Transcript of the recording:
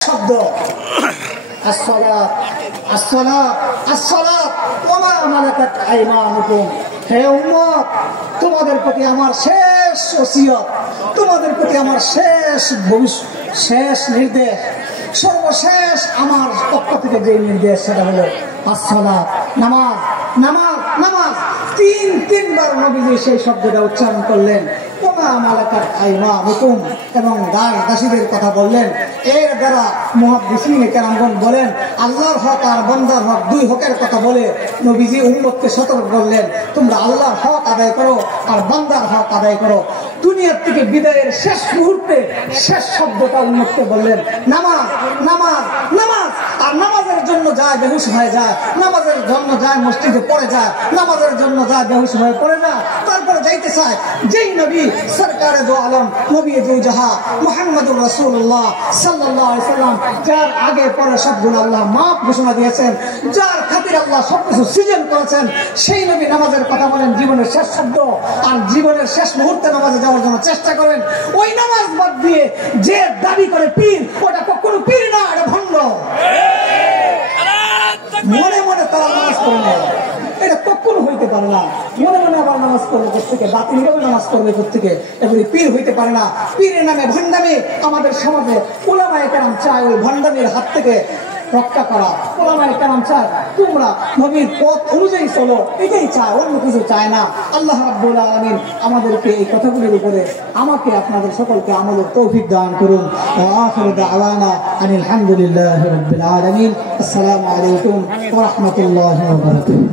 শব্দ আসসালাত আসসালাত আসসালাত ওয়া মা মালাকাত আইমানুকুম। হে উম্মত, তোমাদের প্রতি আমার শেষ ওসিয়ত, তোমাদের প্রতি আমার শেষ নির্দেশ, সর্বশেষ আমার পক্ষ থেকে যে নির্দেশ সেটা হলো আসসালাত, নামাজ নামাজ নামাজ। তিনবার নবীজি সেই শব্দটা উচ্চারণ করলেন। এবং দাসীদের কথা বললেন। এর দ্বারা মুহাদ্দিসিন কেরামগণ বলেন আল্লাহর হক আর বান্দার হক, দুই হকের কথা বলে নবীজি উম্মতকে সতর্ক করলেন, তোমরা আল্লাহর হক আদায় করো আর বান্দার হক আদায় করো। দুনিয়ার থেকে বিদায়ের শেষ মুহূর্তে শেষ শব্দটা উম্মতকে বললেন নামাজ নামাজ নামাজ। আর নামাজের জন্য যায় বেহুশ হয়ে যায়, নামাজের জন্য যায় মসজিদে পড়ে যায়, নামাজের জন্য যায় বেহুশ হয়ে পড়ে যায়। তারপরে যাইতে চায় যেই নবী সরকারে দো আলম নবী দুজাহা মুহাম্মদুর রাসূলুল্লাহ সাল্লাল্লাহু আলাইহি সাল্লাম, যার আগে পরে সবগুলো আল্লাহ মাফ ঘোষণা দিয়েছেন, যার খাতির আল্লাহ সবকিছু সৃজন করেছেন, সেই নবী নামাজের কথা বলেন জীবনের শেষ শব্দ। আর জীবনের শেষ মুহূর্তে নামাজে যাওয়ার জন্য চেষ্টা করেন। ওই নামাজ বাদ দিয়ে যে দাবি করে পীর, ওটা কখনো পীর না, এটা ভণ্ড। মনে মনে তারা নামাজ পড়ে নেয়, এটা কখনো হইতে পারে না। মনে মনে আবার নামাজ পড়বে কোথেকে, বাতিলভাবে নামাজ পড়বে কোথেকে, এগুলি পীর হইতে পারে না। পীরের নামে ভণ্ডামি আমাদের সমাজে উলামায়ে কেরাম চায় ওই ভণ্ডামির হাত থেকে রক্ষা করা। উলামায়ে কেরাম চায় তোমরা নবীর পথ অনুযায়ী চলো, এটাই চায়, অন্য কিছু চায় না। আল্লাহ রাব্বুল আলামিন আমাদেরকে এই কথাগুলির উপরে, আমাকে আপনাদের সকলকে আমলের তৌফিক দান করুন। ওয়া আখিরু দাওয়ানা আনিল হামদুলিল্লাহি রাব্বিল আলামিন। আসসালামু আলাইকুম ওয়া রাহমাতুল্লাহি ওয়া বারাকাতুহু।